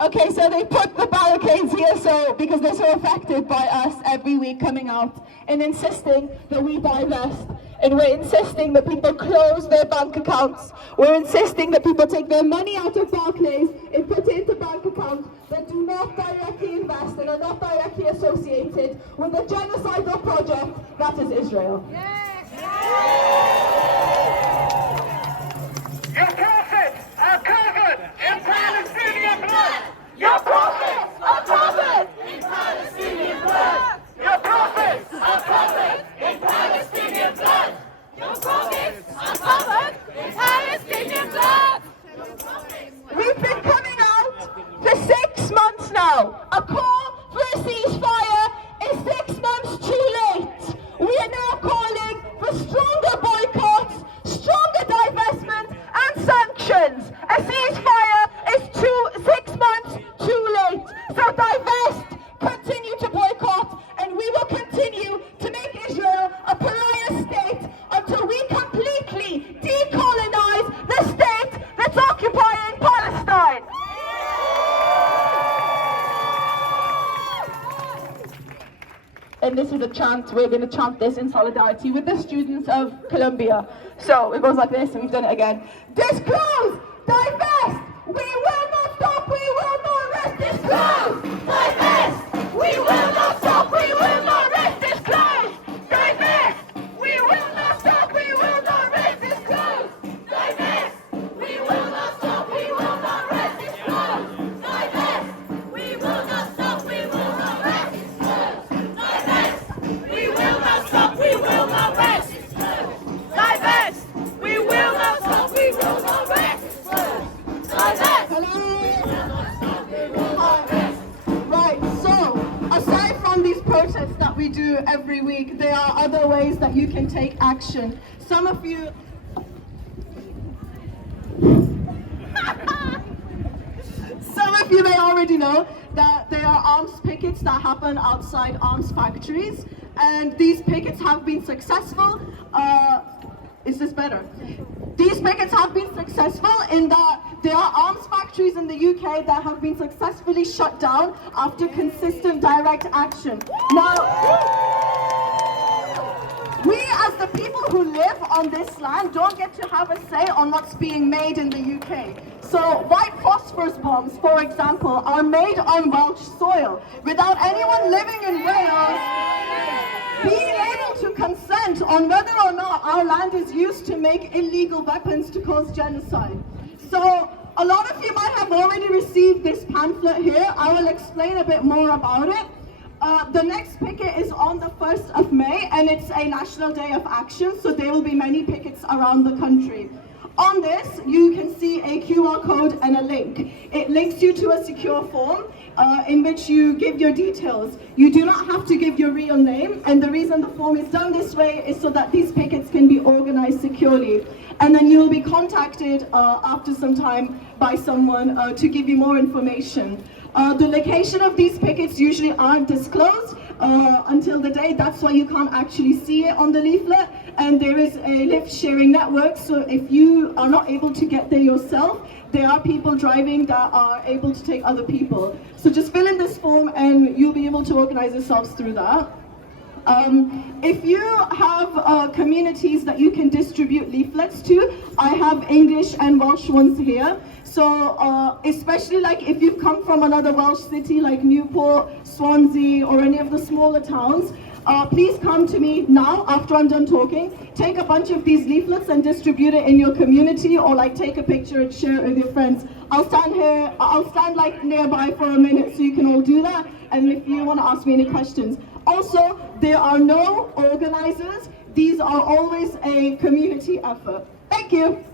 Okay, so they put the barricades here because they're so affected by us every week coming out and insisting that we divest. And we're insisting that people close their bank accounts. We're insisting that people take their money out of Barclays and put it into bank accounts that do not directly invest and are not directly associated with the genocidal project that is Israel. Yes. Your prophets are covered in Palestinian blood! Your prophets are covered in Palestinian blood! Your prophets are covered in Palestinian blood! Your prophets are covered in Palestinian blood! We've been coming out for 6 months now. A call for a ceasefire is 6 months too late. We are now calling for stronger boycotts, stronger divestment and sanctions. A ceasefire is 6 months too late. So divest, continue to boycott, and we will continue to make Israel a pariah state until we completely decolonize the state that's occupying Palestine. And this is a chant, we're going to chant this in solidarity with the students of Columbia. So it goes like this, and we've done it again. Disclose! Divest! We will not stop, we will not rest! Disclose! Divest! We will not stop, we will not rest! Disclose! Divest! We will not stop, we will not rest! Disclose! Divest! We will not stop, we will not rest! Disclose! Divest! We will not stop, we will not rest! Disclose! Divest! We will not stop, we will not rest! Divest! We will not stop, we will not rest! Divest! Right, so aside from these protests that we do every week, there are other ways that you can take action. Some of you may already know that there are arms pickets that happen outside arms factories, and these pickets have been successful. Is this better? These pickets have been successful in that there are arms factories in the UK that have been successfully shut down after consistent direct action. Now, we as the people who live on this land don't get to have a say on what's being made in the UK. So white phosphorus bombs, for example, are made on Welsh soil without anyone living in Wales being able to consent on whether or not our land is used to make illegal weapons to cause genocide. So a lot of you might have already received this pamphlet here. I will explain a bit more about it. The next picket is on the 1st of May, and it's a national day of action, so there will be many pickets around the country. On this, you can see a QR code and a link. It links you to a secure form. in which you give your details. You do not have to give your real name, and the reason the form is done this way is so that these pickets can be organized securely. And then you will be contacted after some time by someone to give you more information. The location of these pickets usually aren't disclosed until the day. That's why you can't actually see it on the leaflet. And there is a lift sharing network, so if you are not able to get there yourself, there are people driving that are able to take other people. So just fill in this form and you'll be able to organize yourselves through that. If you have communities that you can distribute leaflets to, I have English and Welsh ones here. So especially like if you've come from another Welsh city like Newport, Swansea, or any of the smaller towns, please come to me now after I'm done talking. Take a bunch of these leaflets and distribute it in your community, or like take a picture and share it with your friends. I'll stand like nearby for a minute so you can all do that, and if you want to ask me any questions. Also, there are no organizers. These are always a community effort. Thank you.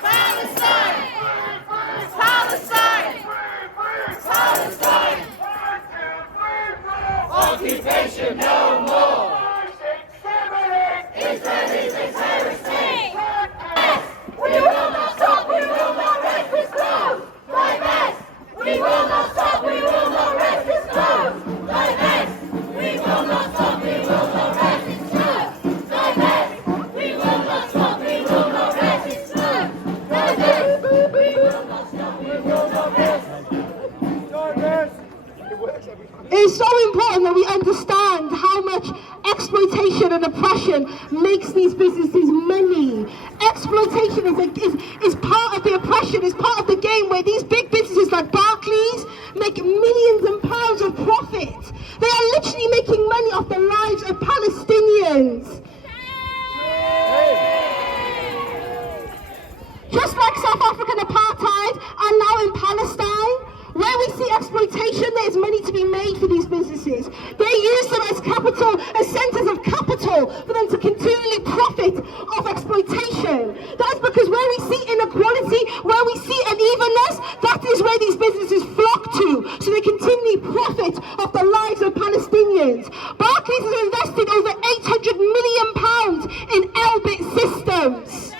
Palestine! Palestine! Palestine! Occupation no more! Israel is a terrorist state! We will not stop, we will not rest this close! Divest! We will not stop, we will not rest this close! Divest! We will not stop, we will not rest this close! Divest! We will not stop, we will not rest this close! Divest! We will not stop, we will not rest. It's so important that we understand how much exploitation and oppression makes these businesses money. Exploitation is part of the oppression, is part of the game where these big businesses like Barclays make millions of pounds of profit. They are literally making money off the lives of Palestinians. Just like South African apartheid and now in Palestine, where we see exploitation, there is money to be made for these businesses. They use them as capital, as centres of capital, for them to continually profit off exploitation. That's because where we see inequality, where we see unevenness, that is where these businesses flock to, so they continually profit off the lives of Palestinians. Barclays has invested over £800 million in Elbit systems.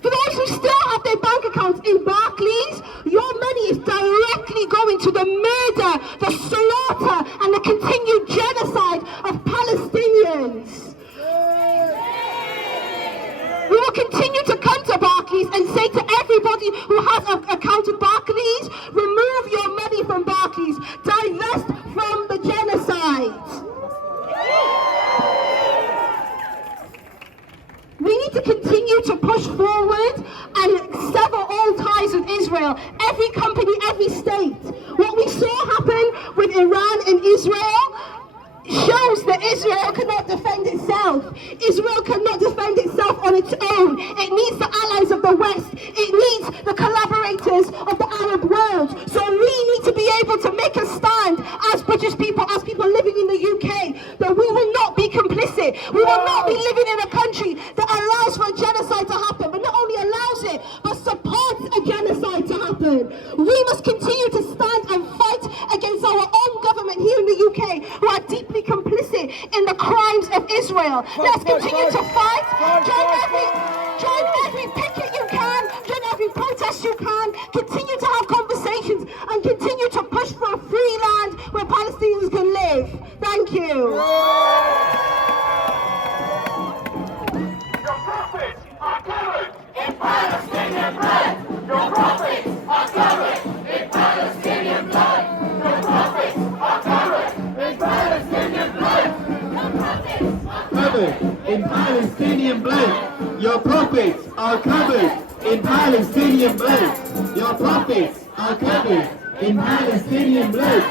For those who still have their bank accounts in Barclays, your money is directly going to the murder, the slaughter, and the continued genocide of Palestinians. We will continue to come to Barclays and say to everybody who has an account at Barclays, remove your money from Barclays, divest from the genocide. We need to continue to push forward and sever all ties with Israel. Every company, every state. What we saw happen with Iran and Israel shows that Israel cannot defend itself. Israel cannot defend itself on its own. It needs the allies of the West. It needs the collaborators of the Arab world. So we need to be able to make a stand as British people, as people living in the UK, that we will not be complicit. We will not be living in a country that allows for a genocide to happen, but not only allows it, but supports a genocide to happen. We must continue to stand and fight against our own government here in the UK, who are deeply complicit in the crimes of Israel. Let's continue to fight. Join every picket you can. Join every protest you can. Continue to have conversations and continue to push for a free land where Palestinians can live. Thank you. Your profits are covered In Palestinian blood, your profits are covered. In Palestinian blood, your profits are covered. In Palestinian blood, your profits are covered in Palestinian blood. Your profits are covered in Palestinian blood. Your profits are covered in Palestinian blood.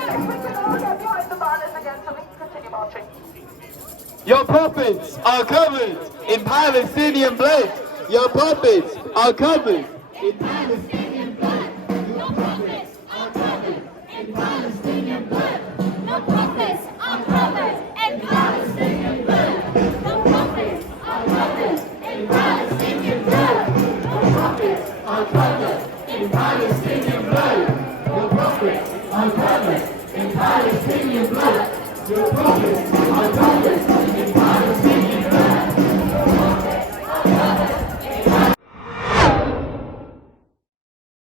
Your profits are covered in Palestinian blood. Your profits are covered in Palestinian blood. Your profits are covered in Palestinian blood. Your profits are covered in Palestinian blood. Your profits are are covered in Palestinian blood. Your prophets are covered